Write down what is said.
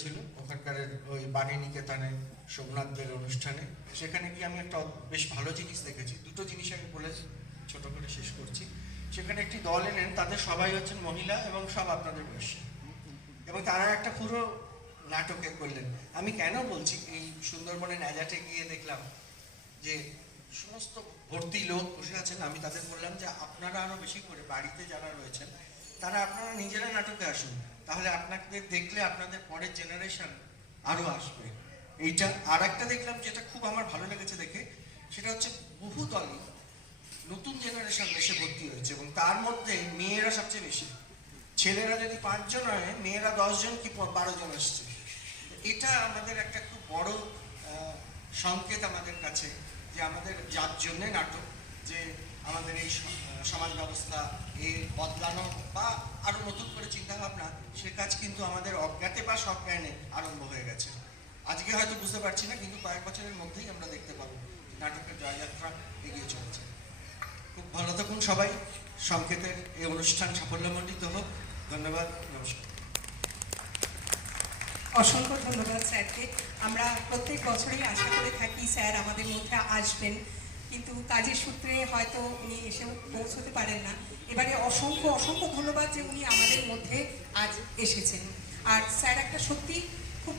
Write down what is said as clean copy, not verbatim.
হয়েছিল ওখানকার ওই বাণী নিকেতনে সোমনাথদের অনুষ্ঠানে। সেখানে গিয়ে আমি একটা বেশ ভালো জিনিস দেখেছি। দুটো জিনিস আমি বলে ছোট করে শেষ করছি। সেখানে একটি দল এলেন, তাদের সবাই হচ্ছেন মহিলা এবং সব আপনাদের বয়সী, এবং তারা একটা পুরো নাটকে করলেন। আমি কেন বলছি, এই সুন্দরবনে ন্যাজাটে গিয়ে দেখলাম যে সমস্ত ভর্তি লোক বসে আছেন। আমি তাদের বললাম যে আপনারা আরো বেশি করে বাড়িতে যারা রয়েছেন তারা আপনারা নিজেরা নাটকে আসুন, তাহলে আপনাদের দেখলে আপনাদের পরের জেনারেশন আরো আসবে। এইটা আর একটা দেখলাম যেটা খুব আমার ভালো লেগেছে দেখে, সেটা হচ্ছে বহু দলই নতুন জেনারেশন এসে ভর্তি হয়েছে, এবং তার মধ্যে মেয়েরা সবচেয়ে বেশি। ছেলেরা যদি 5 জন হয়, মেয়েরা 10 জন কি 12 জন আসছে। এটা আমাদের একটা খুব বড় সংকেত আমাদের কাছে, যে আমাদের যার জন্যে নাটক, যে আমাদের এই সমাজ ব্যবস্থা এই বদলানো বা আরো নতুন করে চিন্তা ভাবনা, সে কাজ কিন্তু আমাদের অজ্ঞাতে বা সজ্ঞানে আরম্ভ হয়ে গেছে। আজকে হয়তো বুঝতে পারছি না, কিন্তু কয়েক বছরের মধ্যেই আমরা দেখতে পাবো নাটকের জয়যাত্রা এগিয়ে চলেছে। খুব ভালো থাকুন সবাই। সংকেতের এই অনুষ্ঠান সাফল্যমণ্ডিত হোক। ধন্যবাদ, নমস্কার। অসংখ্য ধন্যবাদ স্যারকে। আমরা প্রত্যেক বছরই আশা করে থাকি স্যার আমাদের মধ্যে আসবেন, কিন্তু কাজের সূত্রে হয়তো উনি এসে পৌঁছতে পারেন না। এবারে অসংখ্য অসংখ্য ধন্যবাদ যে উনি আমাদের মধ্যে আজ এসেছেন। আর স্যার একটা সত্যি